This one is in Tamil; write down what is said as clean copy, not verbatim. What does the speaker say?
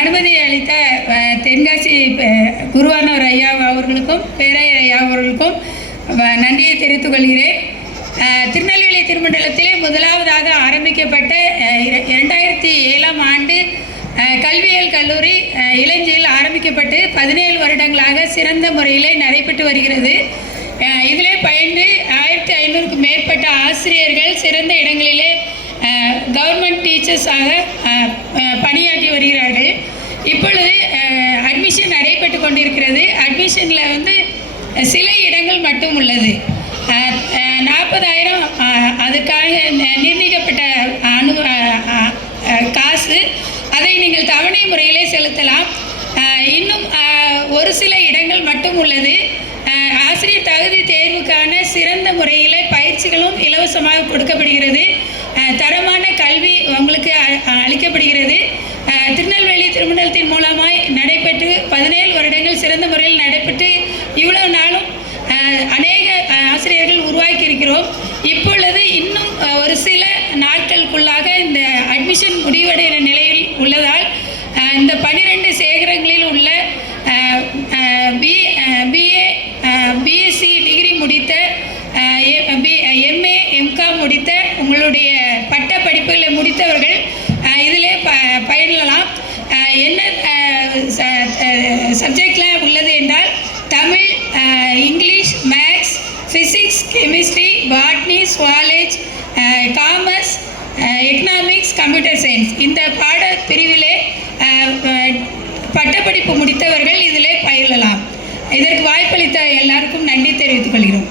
அனுமதி அளித்த தென்காசி குருவானவர் ஐயா அவர்களுக்கும் பேராயர் ஐயா அவர்களுக்கும் நன்றியை தெரிவித்துக் கொள்கிறேன். திருநெல்வேலி திருமண்டலத்திலே முதலாவதாக ஆரம்பிக்கப்பட்ட 2007ஆம் ஆண்டு கல்வியியல் கல்லூரி இளஞ்சியில் ஆரம்பிக்கப்பட்டு 17 வருடங்களாக சிறந்த முறையிலே நடைபெற்று வருகிறது. இதிலே பயின்று 1500க்கும் மேற்பட்ட ஆசிரியர்கள் சிறந்த இடங்களிலே கவர்மெண்ட் டீச்சர்ஸாக பணியாற்றி வருகிறார்கள். இப்பொழுது அட்மிஷன் நடைபெற்று கொண்டிருக்கிறது. அட்மிஷனில் சில இடங்கள் மட்டும் உள்ளது. 40,000 அதுக்காக நிர்ணயிக்கப்பட்ட காசு, அதை நீங்கள் தவணை முறையிலே செலுத்தலாம். இன்னும் ஒரு சில இடங்கள் மட்டும் உள்ளது. ஆசிரியர் தகுதி தேர்வுக்கான சிறந்த முறையில் பயிற்சிகளும் இலவசமாக கொடுக்கப்படுகிறது. தரமான கல்வி உங்களுக்கு அளிக்கப்படுகிறது. திருநெல்வேலி திருமண்டலத்தின் மூலமாய் நடைபெற்று 17 வருடங்கள் சிறந்த முறையில் நடைபெற்று இவ்வளவு நாளும் அநேக ஆசிரியர்கள் உருவாக்கி இருக்கிறோம். இப்பொழுது இன்னும் ஒரு சில நாட்களுக்குள்ளாக இந்த அட்மிஷன் முடிவடைகிற நிலையில் உள்ளதால் இந்த 12 சேகரங்களில் உள்ள பிஏ பிஎஸ்சி டிகிரி முடித்த எம்ஏ எம்காம் முடித்த உங்களுடைய பட்ட படிப்புகளை முடித்தவர்கள் இதிலே பயிரலாம். என்ன சப்ஜெக்டில் உள்ளது என்றால் Tamil, English, maths, physics, chemistry, botany, zoology, commerce, economics, computer science இந்த பாட பிரிவிலே பட்டப்படிப்பு முடித்தவர்கள் இதிலே பயிரலாம். இதற்கு வாய்ப்பளித்த எல்லாருக்கும் நன்றி தெரிவித்துக் கொள்கிறோம்.